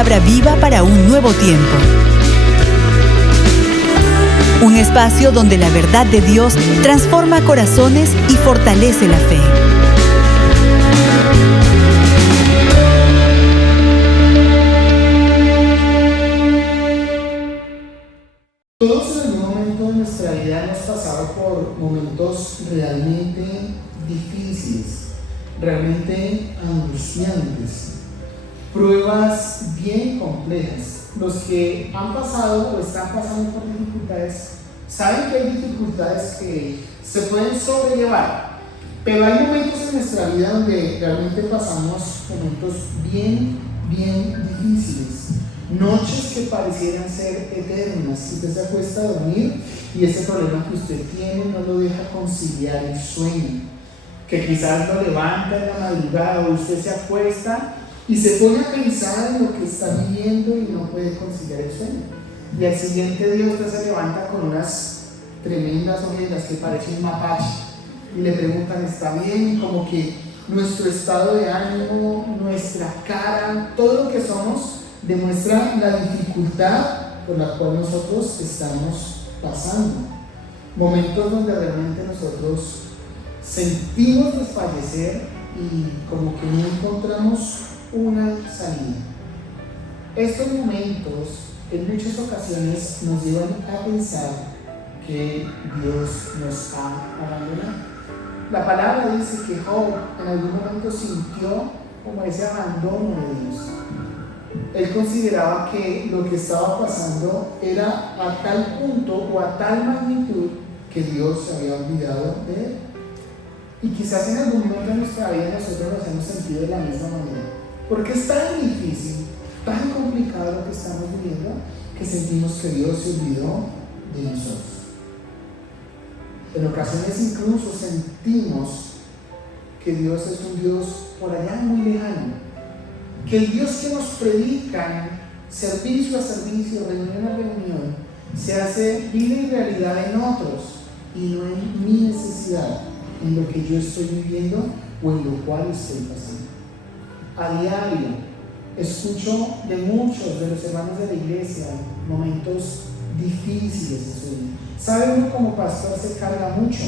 palabra viva para un nuevo tiempo. Un espacio donde la verdad de Dios transforma corazones y fortalece la fe. Todos en algún momento de nuestra vida hemos pasado por momentos realmente difíciles, realmente angustiantes, pruebas bien complejas. Los que han pasado o están pasando por dificultades saben que hay dificultades que se pueden sobrellevar, pero hay momentos en nuestra vida donde realmente pasamos momentos bien difíciles, noches que parecieran ser eternas. Usted se acuesta a dormir y ese problema que usted tiene no lo deja conciliar el sueño, que quizás lo levanta en la madrugada, o usted se acuesta y se pone a pensar en lo que está viviendo y no puede conciliar el sueño. Y al siguiente día usted se levanta con unas tremendas ojeras que parecen un mapache y le preguntan, ¿está bien? Y como que nuestro estado de ánimo, nuestra cara, todo lo que somos demuestra la dificultad por la cual nosotros estamos pasando. Momentos donde realmente nosotros sentimos desfallecer y como que no encontramos una salida. Estos momentos en muchas ocasiones nos llevan a pensar que Dios nos ha abandonado. La palabra dice que Job en algún momento sintió como ese abandono de Dios. Él consideraba que lo que estaba pasando era a tal punto o a tal magnitud que Dios se había olvidado de él. Y quizás en algún momento de nuestra vida nosotros nos hemos sentido de la misma manera, porque es tan difícil, tan complicado lo que estamos viviendo, que sentimos que Dios se olvidó de nosotros. En ocasiones incluso sentimos que Dios es un Dios por allá muy lejano, que el Dios que nos predican servicio a servicio, reunión a reunión, se hace vida y realidad en otros y no en mi necesidad, en lo que yo estoy viviendo o en lo cual estoy pasando. A diario escucho de muchos de los hermanos de la iglesia momentos difíciles en su vida. Sabe, uno como pastor se carga mucho,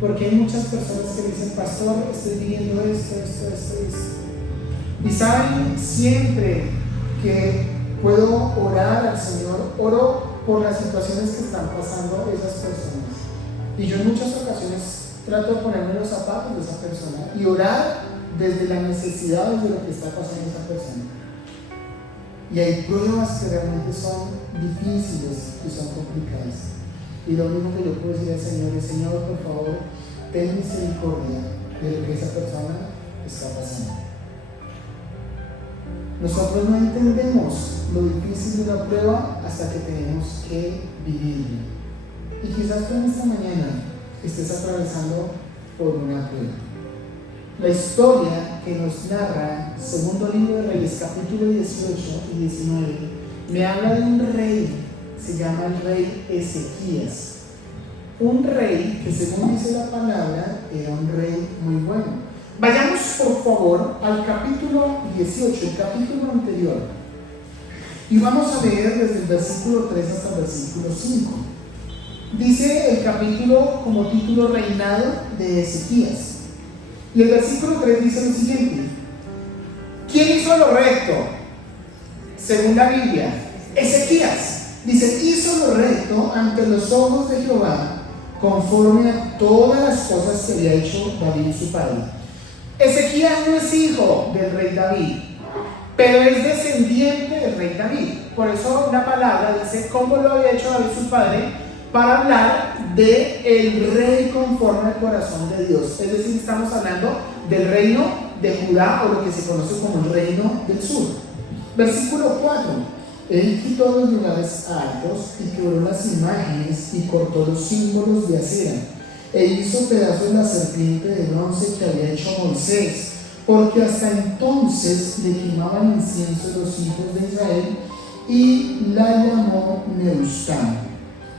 porque hay muchas personas que dicen, pastor, estoy viviendo esto. Y saben, siempre que puedo orar al Señor, oro por las situaciones que están pasando esas personas. Y yo en muchas ocasiones trato de ponerme en los zapatos de esa persona y orar desde la necesidad de lo que está pasando esa persona. Y hay pruebas que realmente son difíciles y son complicadas. Y lo único que yo puedo decir al Señor es, Señor, por favor, ten misericordia de lo que esa persona está pasando. Nosotros no entendemos lo difícil de una prueba hasta que tenemos que vivirla. Y quizás tú en esta mañana estés atravesando por una prueba. La historia que nos narra segundo libro de Reyes, capítulo 18 y 19, me habla de un rey, se llama el rey Ezequías. Un rey que, según dice la palabra, era un rey muy bueno. Vayamos por favor al capítulo 18, el capítulo anterior, y vamos a leer desde el versículo 3 hasta el versículo 5. Dice el capítulo como título Reinado de Ezequías. Y el versículo 3 dice lo siguiente: ¿quién hizo lo recto? Según la Biblia, Ezequías. Dice, hizo lo recto ante los ojos de Jehová, conforme a todas las cosas que había hecho David su padre. Ezequías no es hijo del rey David, pero es descendiente del rey David. Por eso la palabra dice cómo lo había hecho David su padre, para hablar de el rey conforme al corazón de Dios. Es decir, estamos hablando del reino de Judá, o lo que se conoce como el reino del sur. Versículo 4. Él quitó los lugares altos y quebró las imágenes y cortó los símbolos de acera, e hizo pedazos la serpiente de bronce que había hecho Moisés, porque hasta entonces le quemaban incienso los hijos de Israel, y la llamó Nehushtan.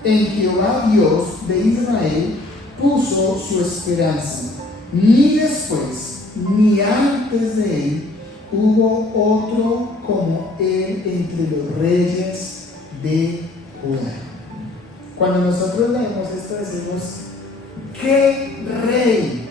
En Jehová Dios de Israel puso su esperanza, ni después ni antes de él hubo otro como él entre los reyes de Judá. Cuando nosotros leemos esto decimos, ¿qué rey?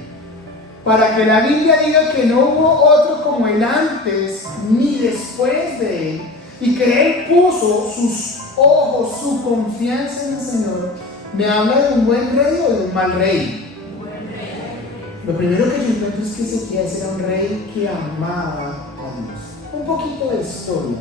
Para que la Biblia diga que no hubo otro como él antes ni después de él, y que él puso sus ojos, su confianza en el Señor, ¿me habla de un buen rey o de un mal rey? Lo primero que yo encuentro es que Ezequías era un rey que amaba a Dios. Un poquito de historia.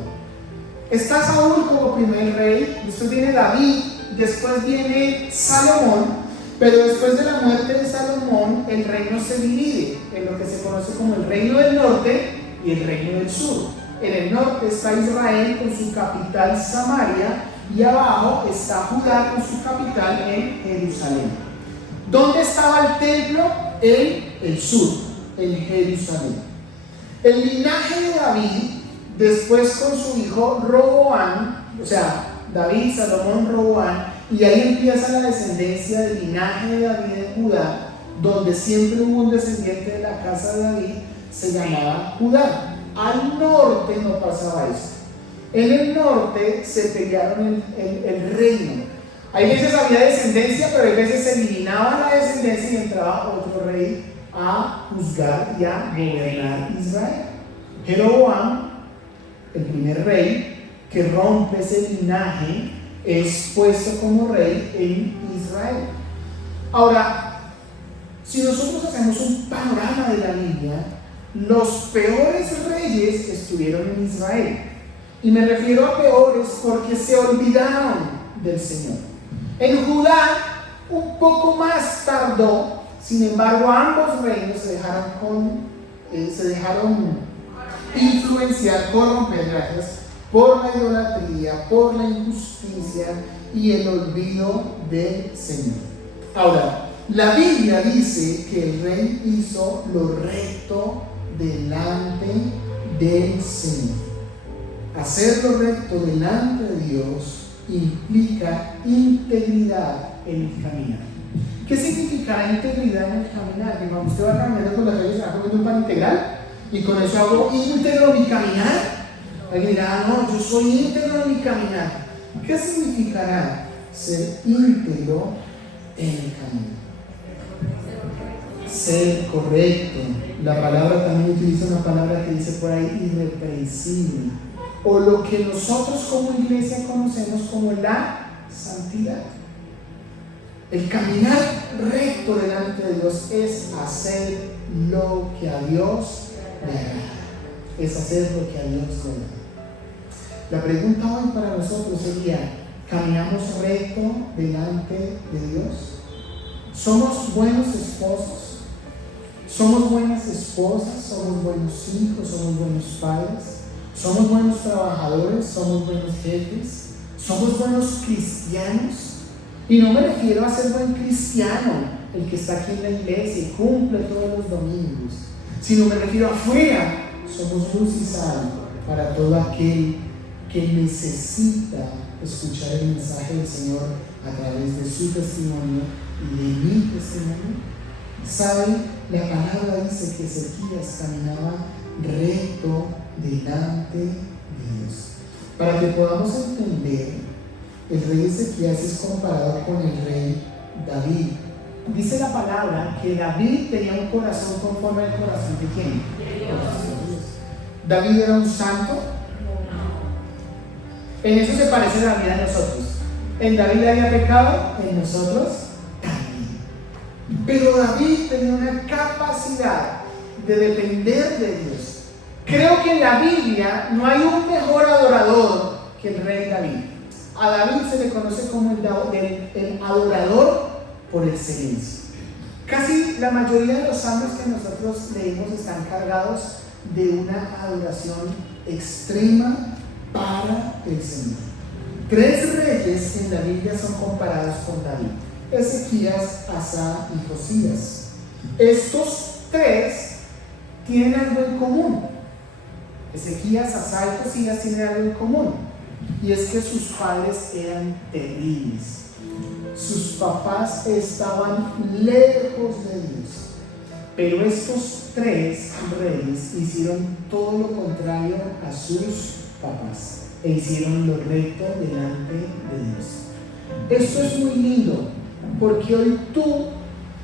Está Saúl como primer rey, después viene David, después viene Salomón, pero después de la muerte de Salomón el reino se divide en lo que se conoce como el reino del norte y el reino del sur. En el norte está Israel con su capital Samaria y abajo está Judá con su capital en Jerusalén. ¿Dónde estaba el templo? En el sur, en Jerusalén. El linaje de David, después con su hijo Roboam, o sea, David, Salomón, Roboam, y ahí empieza la descendencia del linaje de David en Judá, donde siempre hubo un descendiente de la casa de David, se llamaba Judá. Al norte no pasaba esto. En el norte se pelearon el reino. Hay veces había descendencia, pero hay veces se eliminaba la descendencia y entraba otro rey a juzgar y a gobernar Israel. Jeroboam, el primer rey que rompe ese linaje, es puesto como rey en Israel. Ahora, si nosotros hacemos un panorama de la Biblia, los peores reyes estuvieron en Israel. Y me refiero a peores porque se olvidaron del Señor. En Judá un poco más tardó, sin embargo ambos reinos se dejaron influenciar, corromper, por la idolatría, por la injusticia y el olvido del Señor. Ahora, la Biblia dice que el rey hizo lo recto delante del Señor. Hacer lo recto delante de Dios implica integridad en el caminar. ¿Qué significará integridad en el caminar? Digo, usted va caminando con las reyes, se va comiendo un pan integral y con eso hago íntegro mi caminar. Alguien dirá, no, yo soy íntegro en mi caminar. ¿Qué significará ser íntegro en el caminar? Ser correcto. La palabra también utiliza una palabra que dice por ahí irreprensible, o lo que nosotros como iglesia conocemos como la santidad. El caminar recto delante de Dios es hacer lo que a Dios le agrada. Es hacer lo que a Dios le agrada. La pregunta hoy para nosotros sería, ¿caminamos recto delante de Dios? ¿Somos buenos esposos? ¿Somos buenas esposas? ¿Somos buenos hijos? ¿Somos buenos padres? ¿Somos buenos trabajadores? ¿Somos buenos jefes? ¿Somos buenos cristianos? Y no me refiero a ser buen cristiano, el que está aquí en la iglesia y cumple todos los domingos, sino me refiero afuera. Somos luz y sal para todo aquel que necesita escuchar el mensaje del Señor a través de su testimonio y de mi testimonio. ¿Saben? La palabra dice que Ezequías caminaba recto delante de Dios. Para que podamos entender, el rey Ezequías es comparado con el rey David. Dice la palabra que David tenía un corazón conforme al corazón de ¿quién? ¿David era un santo? En eso se parece David a nosotros. En David había pecado, en nosotros también. Pero David tenía una capacidad de depender de Dios. Creo que en la Biblia no hay un mejor adorador que el rey David. A David se le conoce como el adorador por excelencia. Casi la mayoría de los salmos que nosotros leemos están cargados de una adoración extrema para el Señor. 3 reyes en la Biblia son comparados con David: Ezequías, Asa y Josías. Estos 3 tienen algo en común. Ezequías, Asa y Josías tienen algo en común, y es que sus padres eran terribles. Sus papás estaban lejos de Dios. Pero estos 3 reyes hicieron todo lo contrario a sus papás e hicieron lo recto delante de Dios. Esto es muy lindo, porque hoy tú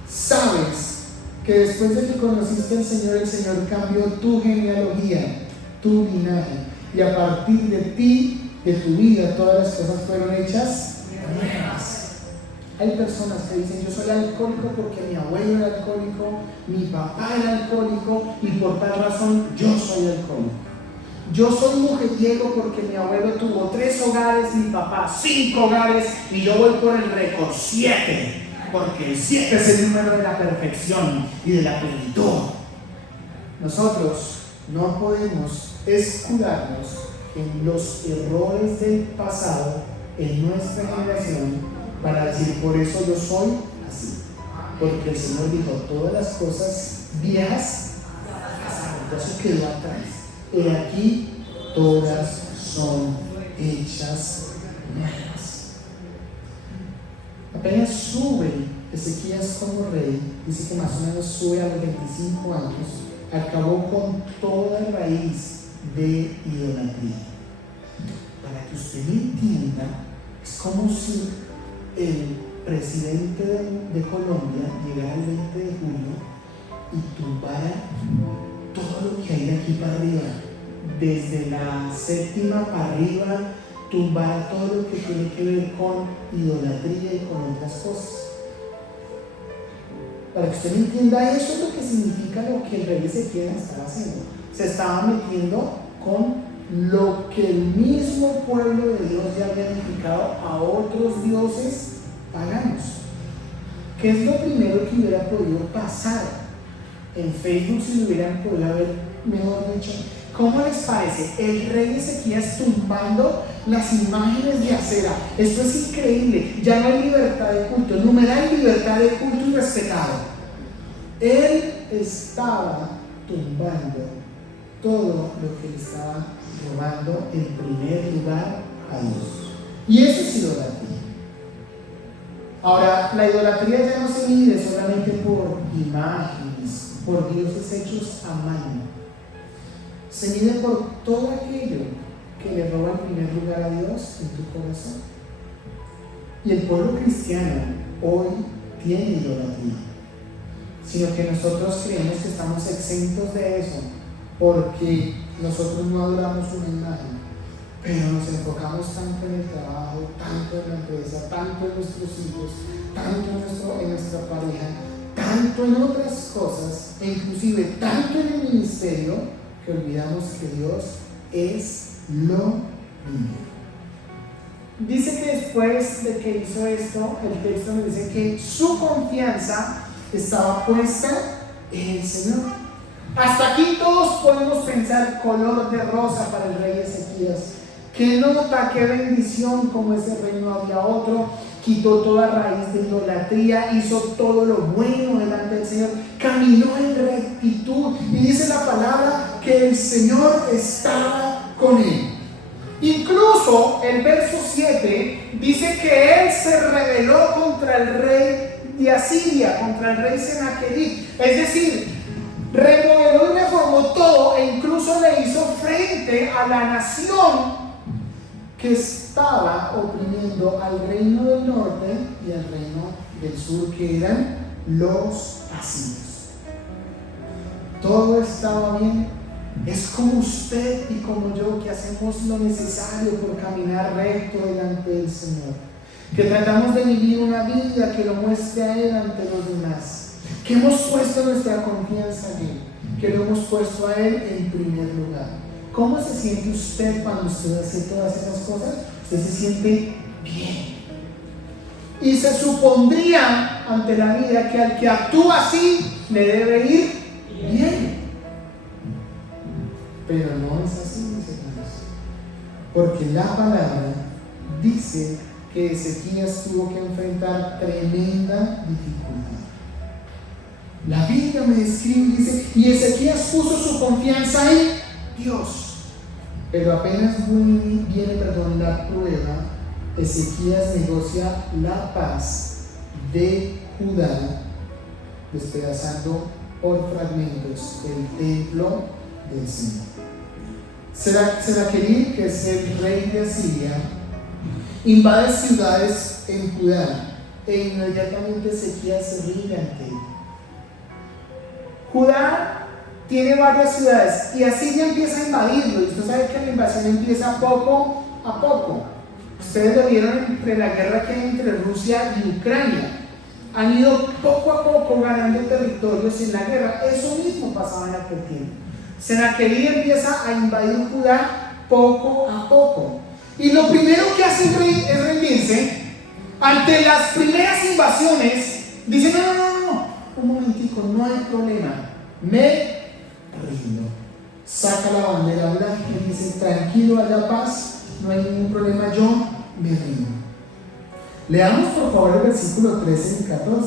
sabes que después de que conociste al Señor, el Señor cambió tu genealogía, tu linaje, y a partir de ti, de tu vida, todas las cosas fueron hechas nuevas. Hay personas que dicen: yo soy alcohólico porque mi abuelo era alcohólico, mi papá era alcohólico y por tal razón yo soy alcohólico. Yo soy mujeriego porque mi abuelo tuvo 3 hogares, mi papá 5 hogares y yo voy por el récord 7, porque el 7 es el número de la perfección y de la plenitud. Nosotros no podemos escudarnos en los errores del pasado en nuestra generación para decir: por eso yo soy así, porque el Señor dijo: todas las cosas viejas pasaron, eso quedó atrás. He aquí, todas son hechas nuevas. Apenas sube Ezequías como rey, dice que más o menos sube a los 25 años, acabó con toda raíz de idolatría. Para que usted me entienda, es como si el presidente de Colombia llegara el 20 de julio y tumbara todo lo que hay de aquí para arriba, desde la 7ª para arriba, tumbara todo lo que tiene que ver con idolatría y con otras cosas. Para que usted me entienda, eso es lo que significa lo que el rey Ezequías estaba haciendo. Se estaba metiendo con lo que el mismo pueblo de Dios ya había edificado a otros dioses paganos. ¿Qué es lo primero que hubiera podido pasar en Facebook si lo hubieran podido ver, mejor dicho? ¿Cómo les parece el rey Ezequías tumbando las imágenes de acera? Esto es increíble. Ya no hay libertad de culto, numeral libertad de culto y respetado. Él estaba tumbando todo lo que le estaba robando en primer lugar a Dios. Y eso es idolatría. Ahora, la idolatría ya no se mide solamente por imágenes, por dioses hechos a mano. Se mide por todo aquello que le roba el primer lugar a Dios en tu corazón. Y el pueblo cristiano hoy tiene idolatría, sino que nosotros creemos que estamos exentos de eso porque nosotros no adoramos una imagen, pero nos enfocamos tanto en el trabajo, tanto en la empresa, tanto en nuestros hijos, tanto en nuestra pareja, tanto en otras cosas, e inclusive tanto en el ministerio, que olvidamos que Dios es lo primero. Dice que después de que hizo esto, el texto nos dice que su confianza estaba puesta en el Señor. Hasta aquí todos podemos pensar color de rosa para el rey Ezequías. Qué nota, qué bendición, como ese rey no había otro. Quitó toda raíz de idolatría, hizo todo lo bueno delante del Señor, caminó en rectitud y dice la palabra que el Señor estaba con él. Incluso el verso 7 dice que él se rebeló contra el rey de Asiria, contra el rey Senaquerib, es decir, remodeló y reformó todo e incluso le hizo frente a la nación que estaba oprimiendo al reino del norte y al reino del sur, que eran los asirios. Todo estaba bien. Es como usted y como yo, que hacemos lo necesario por caminar recto delante del Señor, que tratamos de vivir una vida que lo muestre a Él ante los demás, que hemos puesto nuestra confianza en Él, que lo hemos puesto a Él en primer lugar. ¿Cómo se siente usted cuando usted hace todas esas cosas? Usted se siente bien. Y se supondría ante la vida que al que actúa así le debe ir bien. Pero no es así, mis hermanos. Porque la palabra dice que Ezequías tuvo que enfrentar tremenda dificultad. La Biblia me describe, dice, y Ezequías puso su confianza en Dios. Pero apenas viene la prueba, Ezequías negocia la paz de Judá, despedazando por fragmentos el templo del Señor. Senaquerib, que es el rey de Asiria, invade ciudades en Judá e inmediatamente Ezequías se rinde ante él. Judá tiene varias ciudades y Asiria empieza a invadirlo, y usted sabe que la invasión empieza poco a poco. Ustedes lo vieron entre la guerra que hay entre Rusia y Ucrania. Han ido poco a poco ganando territorios en la guerra. Eso mismo pasaba en aquel tiempo. Senaquerib empieza a invadir Judá poco a poco. Y lo primero que hace el rey es rendirse. Ante las primeras invasiones, dice: no, un momentico, no hay problema, me rindo. Saca la bandera blanca y dice: tranquilo, haya paz, no hay ningún problema, yo me rindo. Leamos por favor el versículo 13 y 14.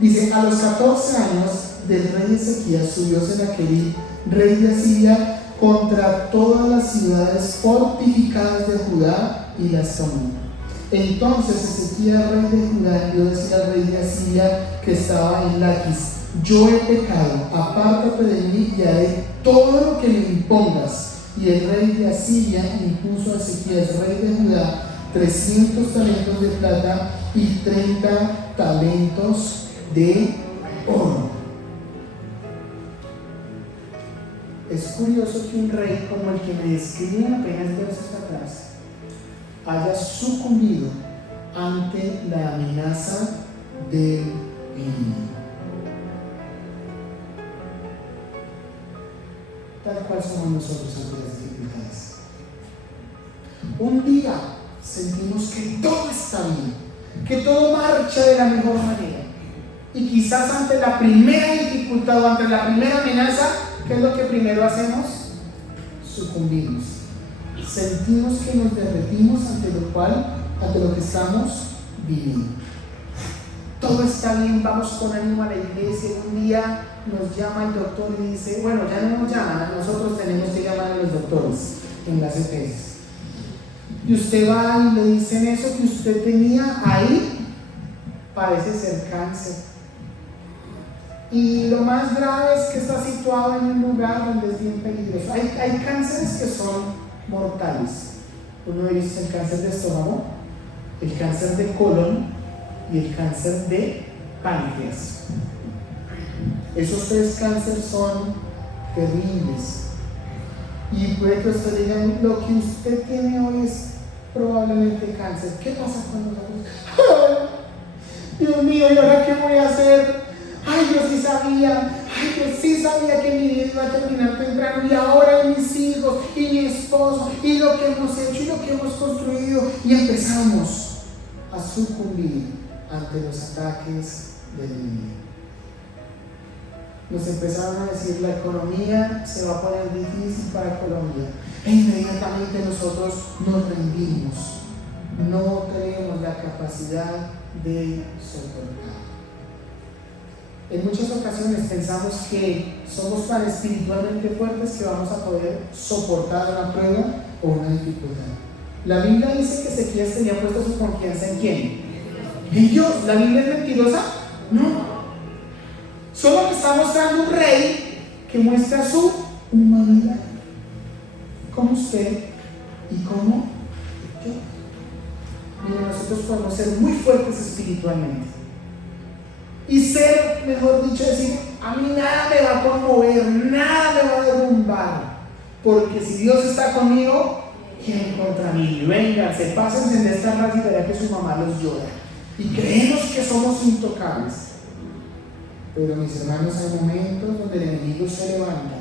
Dice: a los 14 años del rey Ezequías subió Senaquerib, rey de Asiria, contra todas las ciudades fortificadas de Judá y las tomó. Entonces Ezequías, rey de Judá, envió decir al rey de Asiria que estaba en Laquis: yo he pecado, apártate de mí y haré todo lo que me impongas. Y el rey de Asiria impuso a Ezequías, rey de Judá, 300 talentos de plata y 30 talentos de oro. Es curioso que un rey como el que me describen apenas versos atrás haya sucumbido ante la amenaza del enemigo. Tal cual somos nosotros ante las dificultades. Un día sentimos que todo está bien, que todo marcha de la mejor manera, y quizás ante la primera dificultad o ante la primera amenaza, ¿qué es lo que primero hacemos? Sucumbimos. Sentimos que nos derretimos ante lo que estamos viviendo. Todo está bien, vamos con ánimo a la iglesia. Un día nos llama el doctor y dice: bueno, ya no nos llaman, nosotros tenemos que llamar a los doctores en las EPS. Y usted va y le dicen: eso que usted tenía ahí parece ser cáncer. Y lo más grave es que está situado en un lugar donde es bien peligroso. Hay cánceres que son mortales. Uno de ellos es el cáncer de estómago, el cáncer de colon y el cáncer de páncreas. Esos 3 cánceres son terribles. Y puede que usted diga: lo que usted tiene hoy es probablemente cáncer. ¿Qué pasa con nosotros? Dios mío, ¿y ahora qué voy a hacer? Yo sí sabía que mi vida iba a terminar temprano, y ahora mis hijos y mi esposo y lo que hemos hecho y lo que hemos construido, y empezamos a sucumbir ante los ataques del enemigo. Nos empezaron a decir: la economía se va a poner difícil para Colombia, e inmediatamente nosotros nos rendimos. No tenemos la capacidad de soportar. En muchas ocasiones pensamos que somos tan espiritualmente fuertes que vamos a poder soportar una prueba o una dificultad. La Biblia dice que Ezequías tenía puesta su confianza ¿en quién? En Dios. ¿La Biblia es mentirosa? No. Solo que está mostrando un rey que muestra su humanidad, como usted y como yo. Miren, nosotros podemos ser muy fuertes espiritualmente y ser, mejor dicho, decir: a mí nada me va a conmover, nada me va a derrumbar, porque si Dios está conmigo, ¿quién contra mí? Vénganse, pásense en esta raza y verá que su mamá los llora. Y creemos que somos intocables. Pero mis hermanos, hay momentos donde el enemigo se levanta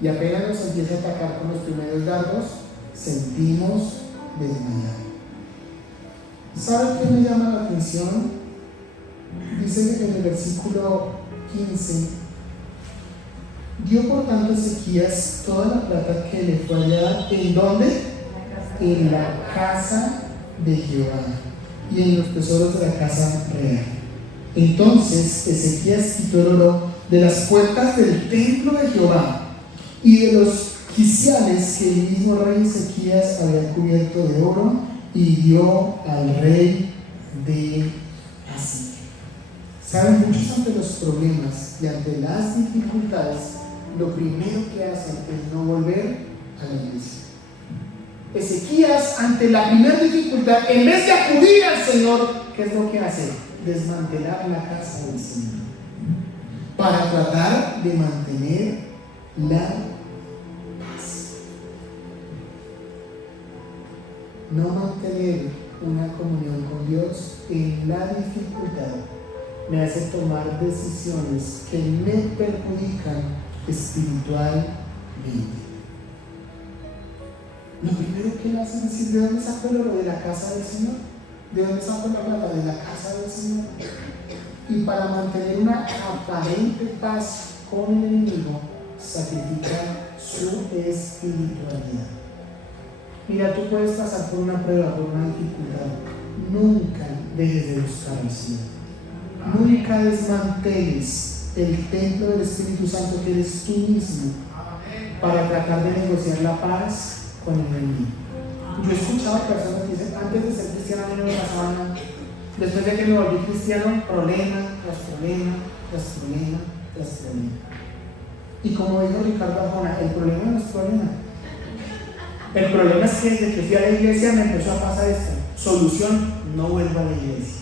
y apenas nos empieza a atacar con los primeros dardos, sentimos desmayar. ¿Sabe qué me llama la atención? Dice en el versículo 15: dio por tanto Ezequías toda la plata que le fue hallada. ¿En dónde? En la casa de Jehová y en los tesoros de la casa real. Entonces Ezequías quitó el oro de las puertas del templo de Jehová y de los quiciales que el mismo rey Ezequías había cubierto de oro, y dio al rey de Asiria. Saben, muchos ante los problemas y ante las dificultades, lo primero que hacen es no volver a la iglesia. Ezequías, ante la primera dificultad, en vez de acudir al Señor, ¿qué es lo que hace? Desmantelar la casa del Señor para tratar de mantener la paz. No mantener una comunión con Dios en la dificultad me hace tomar decisiones que me perjudican espiritualmente. Lo primero que él hace es decir: ¿de dónde saco el oro? De la casa del Señor. ¿De dónde saco la plata? De la casa del Señor. Y para mantener una aparente paz con el enemigo, sacrifica su espiritualidad. Mira, tú puedes pasar por una prueba, por una dificultad. Nunca dejes de buscar al Señor. Nunca desmanteles el templo del Espíritu Santo que eres tú mismo para tratar de negociar la paz con el enemigo. Yo he escuchado personas que dicen: antes de ser cristiano no me pasaba nada, después de que me volví cristiano, problema tras problema, tras problema, tras problema. Y como dijo Ricardo Arjona, el problema no es problema. El problema es que desde que fui a la iglesia me empezó a pasar esto. Solución: no vuelvo a la iglesia.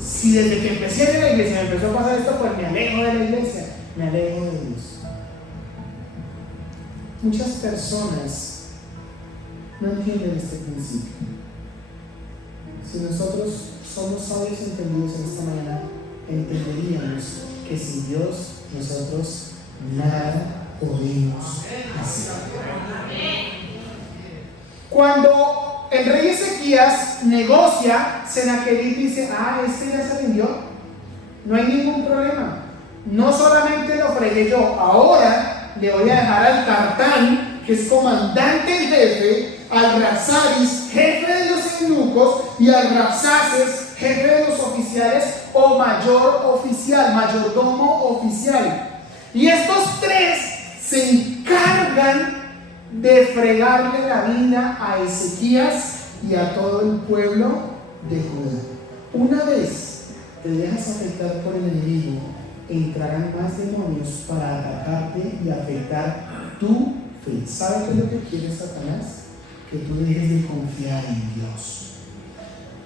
Si desde que empecé a ir a la iglesia me empezó a pasar esto, pues me alejo de la iglesia, me alejo de Dios. Muchas personas no entienden este principio. Si nosotros somos sabios y entendidos en esta mañana, entenderíamos que sin Dios nosotros nada podemos hacer. Cuando el rey Ezequías negocia, Sennacherib dice: este ya se rindió, no hay ningún problema. No solamente lo fregué yo, ahora le voy a dejar al Tartán, que es comandante en jefe, al Rabsaris, jefe de los eunucos, y al Rabsaces, jefe de los oficiales, o mayor oficial, mayordomo oficial. Y estos tres se encargan de fregarle la vida a Ezequías y a todo el pueblo de Judá. Una vez te dejas afectar por el enemigo, entrarán más demonios para atacarte y afectar tu fe. ¿Sabes qué es lo que quiere Satanás? Que tú dejes de confiar en Dios.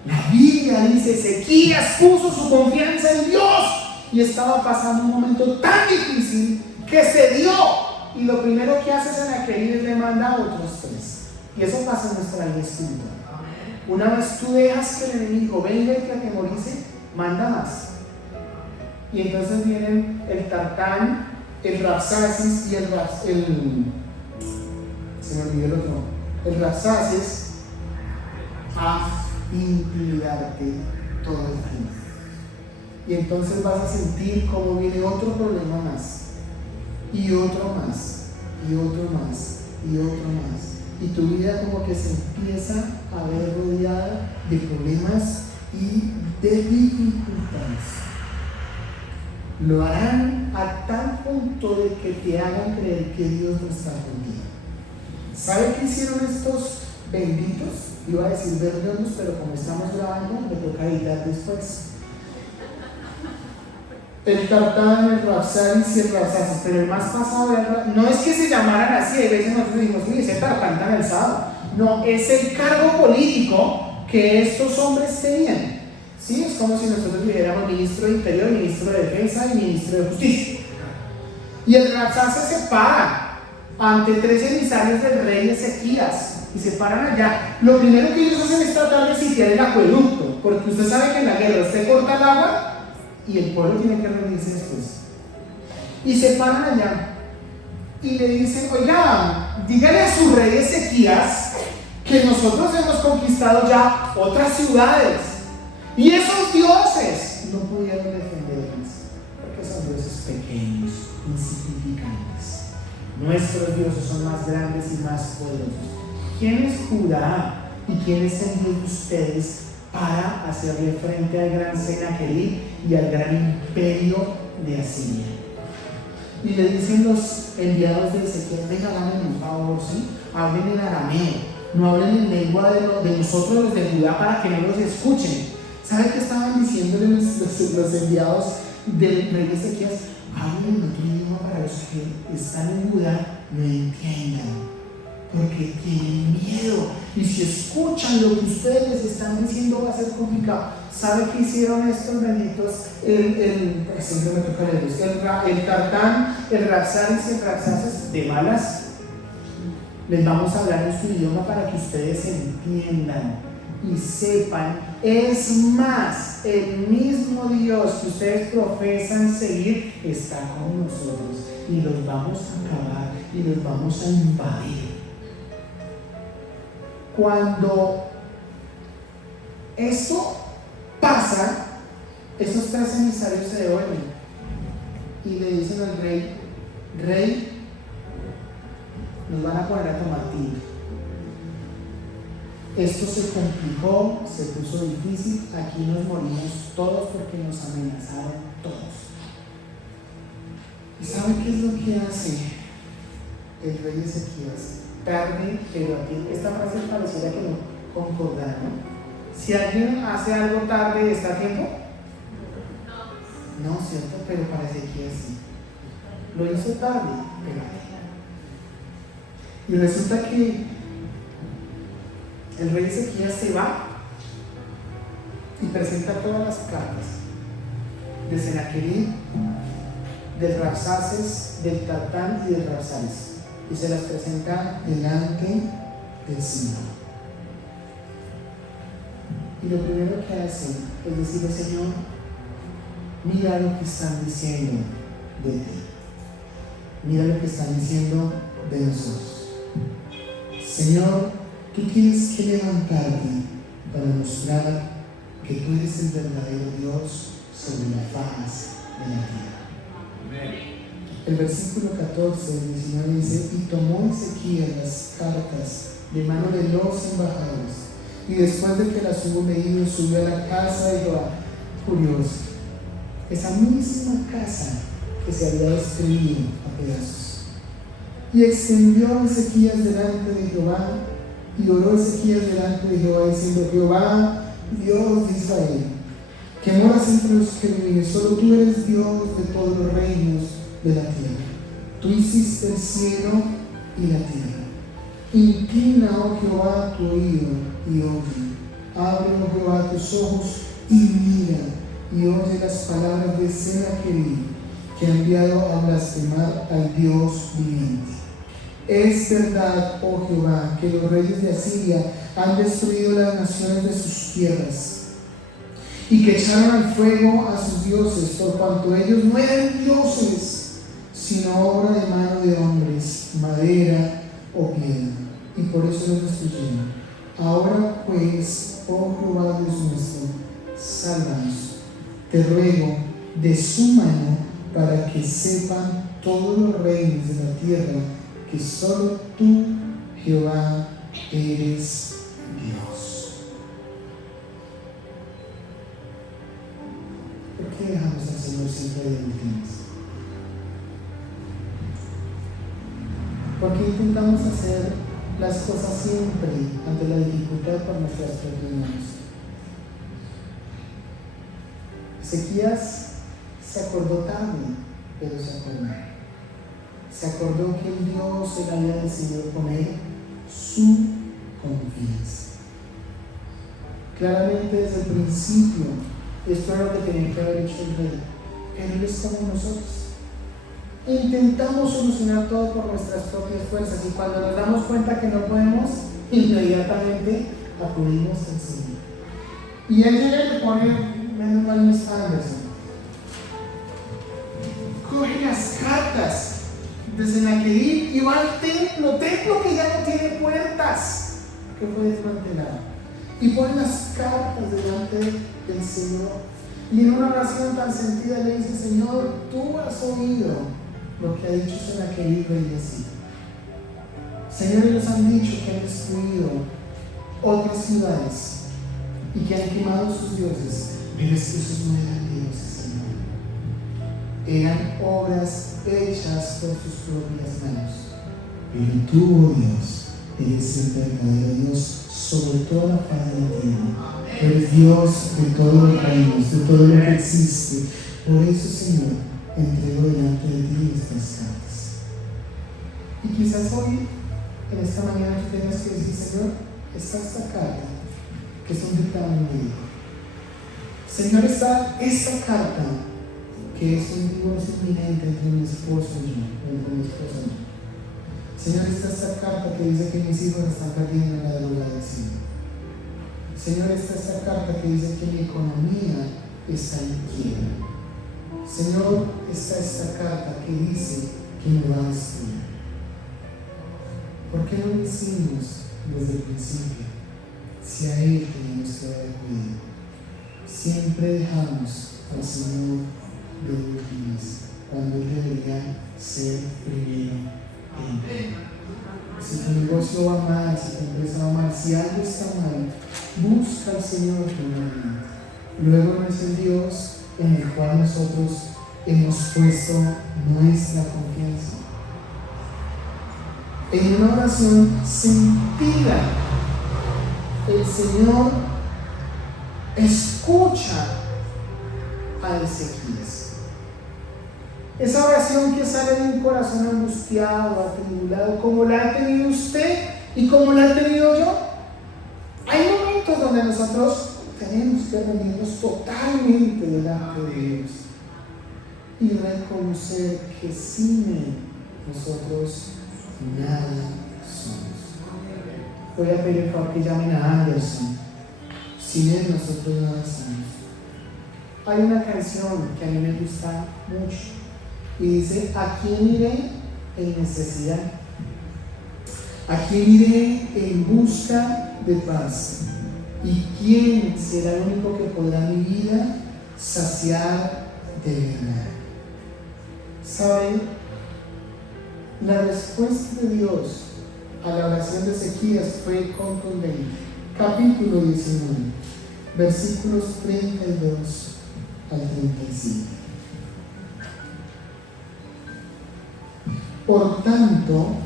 La Biblia dice: Ezequías puso su confianza en Dios y estaba pasando un momento tan difícil que se dio. Y lo primero que hace Sennacherib es le manda a otros tres. Y eso pasa en nuestra vida espiritual. Una vez tú dejas que el enemigo venga y te atemorice, manda más. Y entonces vienen el Tartán, el Rabsaces y el Rabsaces a intimidarte todo el tiempo. Y entonces vas a sentir como viene otro problema más. Y otro más, y otro más, y otro más. Y tu vida como que se empieza a ver rodeada de problemas y de dificultades. Lo harán a tal punto de que te hagan creer que Dios no está contigo. ¿Sabe qué hicieron estos benditos? Iba a decir verdugos, pero como estamos grabando, me toca editar después. El Tartán, el Rabsaris y el Rabsaces, pero el más pasado no es que se llamaran así. A veces nosotros decimos: uy, ese Tartán tan alzado. No, es el cargo político que estos hombres tenían. ¿Sí? Es como si nosotros dijéramos ministro de Interior, ministro de Defensa y ministro de Justicia. Y el Rabsaces se para ante 3 emisarios del rey Ezequías y se paran allá. Lo primero que ellos hacen es tratar de sitiar el acueducto, porque usted sabe que en la guerra usted corta el agua y el pueblo tiene que reunirse después. Y se paran allá y le dicen: oiga, dígale a su rey Ezequías que nosotros hemos conquistado ya otras ciudades y esos dioses no pudieron defendernos porque son dioses pequeños, insignificantes. Nuestros dioses son más grandes y más poderosos. ¿Quién es Judá y quién es el Dios de ustedes para hacerle frente al gran Sennacherib y al gran imperio de Asiria? Y le dicen los enviados de Ezequiel: venga, háganme un favor, ¿sí? Hablen en arameo, no hablen en lengua de nosotros los de Judá para que no los escuchen. ¿Sabe qué estaban diciéndole los enviados del rey Ezequías? Hablen en otro idioma para los que están en Judá no entiendan, porque tienen miedo. Y si escuchan lo que ustedes les están diciendo va a ser complicado. ¿Sabe qué hicieron estos benditos? Siempre me toca leerlos. El Tartán, el Rabsaris y el Rabsaces de malas. Les vamos a hablar en su idioma para que ustedes entiendan y sepan. Es más, el mismo Dios que ustedes profesan seguir está con nosotros y los vamos a acabar y los vamos a invadir. Cuando esto pasa, esos tres emisarios se devuelven y le dicen al rey: Rey, nos van a poner a tomar tinto. Esto se complicó, se puso difícil, aquí nos morimos todos porque nos amenazaron todos. ¿Y sabe qué es lo que hace el rey Ezequías? Tarde, pero a tiempo. Esta frase pareciera que no concordara, ¿no? Si alguien hace algo tarde, ¿está a tiempo? No, ¿cierto? Pero para Ezequías sí. Lo hizo tarde, pero a tiempo. Y resulta que el rey Ezequías se va y presenta todas las cartas de Senaquerib, del Rabsaces, del Tartán y del Rabsaris, y se las presenta delante del Señor. Y lo primero que hace es decirle: Señor, mira lo que están diciendo de ti, mira lo que están diciendo de nosotros. Señor, tú tienes que levantarte para mostrar que tú eres el verdadero Dios sobre la faz de la tierra. Amén. El versículo 14 del 19 dice: y tomó Ezequías las cartas de mano de los embajadores, y después de que las hubo leído, subió a la casa de Jehová. Curioso, esa misma casa que se había destruido a pedazos. Y extendió Ezequías delante de Jehová, y oró Ezequías delante de Jehová, diciendo: Jehová, Dios de Israel, que moras entre los querubines, solo tú eres Dios de todos los reinos de la tierra. Tú hiciste el cielo y la tierra. Inclina, oh Jehová, tu oído y oye. Abre, oh Jehová, tus ojos y mira, y oye las palabras de Senaquerib, que ha enviado a blasfemar al Dios viviente. Es verdad, oh Jehová, que los reyes de Asiria han destruido las naciones de sus tierras, y que echaron al fuego a sus dioses, por cuanto ellos no eran dioses, sino obra de mano de hombres, madera o piedra, y por eso los destruyeron. Ahora pues, oh Jehová Dios nuestro, sálvanos, te ruego, de su mano, para que sepan todos los reinos de la tierra que solo tú, Jehová, eres Dios. ¿Por qué dejamos al Señor siempre de últimas? ¿Por qué intentamos hacer las cosas siempre ante la dificultad por nuestras propias manos? Ezequías se acordó tarde, pero se acordó. Se acordó que el Dios él había decidido poner su confianza. Claramente desde el principio, esto era lo que tenía que haber hecho el rey, pero él es como nosotros. Intentamos solucionar todo por nuestras propias fuerzas, y cuando nos damos cuenta que no podemos, inmediatamente acudimos al Señor. Y él llega y le pone, menos mal no está Anderson, coge las cartas de Senaquerib y va al templo que ya no tiene puertas, que fue desmantelado, y pone las cartas delante del Señor, y en una oración tan sentida le dice: Señor, tú has oído lo que ha dicho Senaquerib, rey de Asiria. Señor, ellos han dicho que han destruido otras ciudades y que han quemado sus dioses, pero es que esos no eran dioses, Señor, eran obras hechas por sus propias manos. Pero tú, oh Dios, eres el verdadero Dios sobre toda la faz de la tierra. Tú eres Dios de todos los reinos, de todo lo que existe. Por eso, Señor, entrego delante de ti estas cartas. Y quizás hoy, en esta mañana, tú tengas que decir: Señor, está esta carta, que es un dictamen médico. Señor, está esta carta, que es un divorcio inminente entre mi esposo y yo, Señor, está esta carta que dice que mis hijos están perdiendo en la drogadicción. Señor, está esta carta que dice que mi economía está en quiebra. Señor, está esta carta que dice que me va a destruir. ¿Por qué no lo hicimos desde el principio? Si a Él tenemos que haber acudido. Siempre dejamos al Señor de últimas, cuando Él debería ser primero. Si tu negocio va mal, si tu empresa va mal, si algo está mal, busca al Señor primeramente. Luego no es el Dios en el cual nosotros hemos puesto nuestra confianza. En una oración sentida, el Señor escucha a Ezequías. Esa oración que sale de un corazón angustiado, atribulado, como la ha tenido usted y como la he tenido yo. Hay momentos donde nosotros tenemos que rendirnos totalmente delante de Dios y reconocer que sin Él nosotros nada somos. Voy a pedir por favor que llamen a Anderson. Sin Él nosotros nada somos. Hay una canción que a mí me gusta mucho y dice: ¿a quién iré en necesidad? ¿A quién iré en busca de paz? ¿Y quién será el único que podrá mi vida saciar de verdad? ¿Saben? La respuesta de Dios a la oración de Ezequías fue contundente. Capítulo 19, versículos 32 al 35. Por tanto,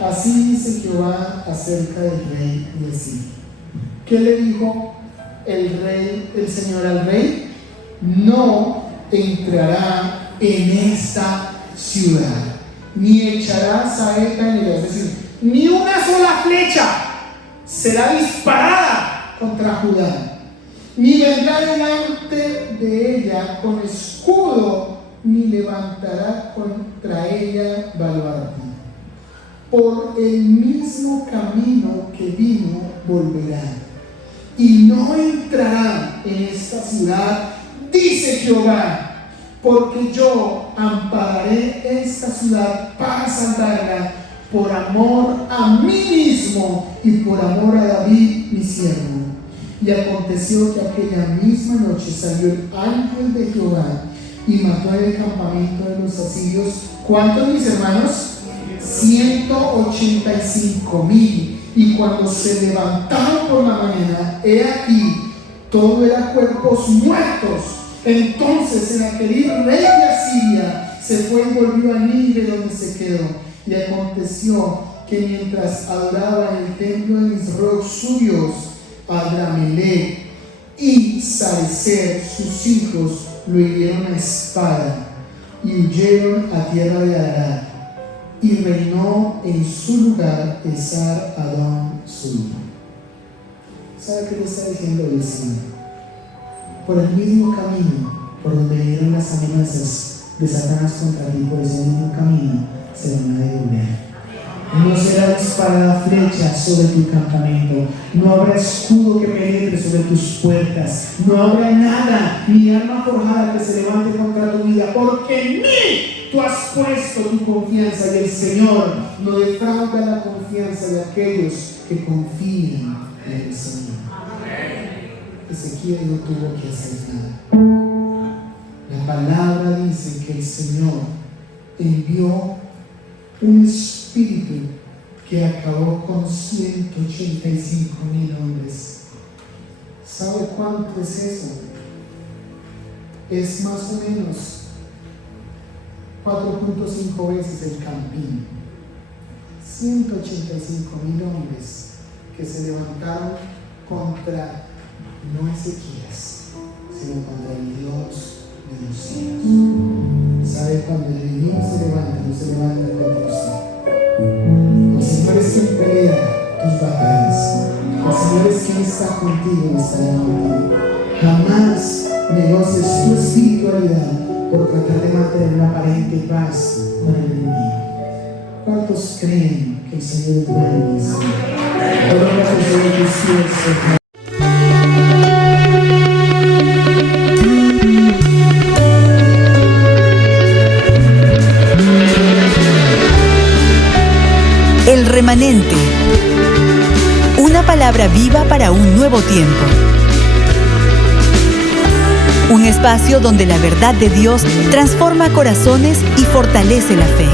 así dice Jehová acerca del rey y así. ¿Qué le dijo el Señor al rey? No entrará en esta ciudad, ni echará saeta en ella, es decir, ni una sola flecha será disparada contra Judá, ni vendrá delante de ella con escudo, ni levantará contra ella baluarte. Por el mismo camino que vino volverá, y no entrará en esta ciudad, dice Jehová, porque yo ampararé esta ciudad para salvarla, por amor a mí mismo y por amor a David mi siervo. Y aconteció que aquella misma noche salió el ángel de Jehová y mató en el campamento de los asirios. ¿Cuántos, mis hermanos? 185,000. Y cuando se levantaron por la mañana, he aquí, todo era cuerpos muertos. Entonces Senaquerib, rey de Asiria, se fue y volvió a Nínive, donde se quedó. Y aconteció que mientras adoraba en el templo de Nisroch su Dios, Adramelech y Sarecer, sus hijos, lo hirieron a espada y huyeron a tierra de Arad, y reinó en su lugar Esar-Adón su hijo. ¿Sabe qué le está diciendo el Señor? Por el mismo camino por donde vinieron las amenazas de Satanás contra ti, por ese mismo camino se van a devolver. No será disparada flecha sobre tu campamento, no habrá escudo que penetre sobre tus puertas, no habrá nada, ni arma forjada que se levante contra tu vida, porque en mí tú has puesto tu confianza, y el Señor no defrauda la confianza de aquellos que confían en el Señor. Ezequiel no tuvo que hacer nada. La palabra dice que el Señor envió un espíritu que acabó con 185,000 hombres. ¿Sabe cuánto es eso? Es más o menos 4.5 veces el Campín. 185,000 hombres que se levantaron contra no Ezequías, sino contra el Dios de los cielos. ¿Sabe? Cuando el enemigo se levanta, no se levanta contra usted. El Señor es quien pelea tus batallas. El Señor es quien está contigo y estará contigo. Jamás negocies tu espiritualidad por tratar de mantener una aparente paz con el enemigo. ¿Cuántos creen que el Señor es bueno y santo? Coloca sobre tus pies, Señor. El remanente. Una palabra viva para un nuevo tiempo. Un espacio donde la verdad de Dios transforma corazones y fortalece la fe.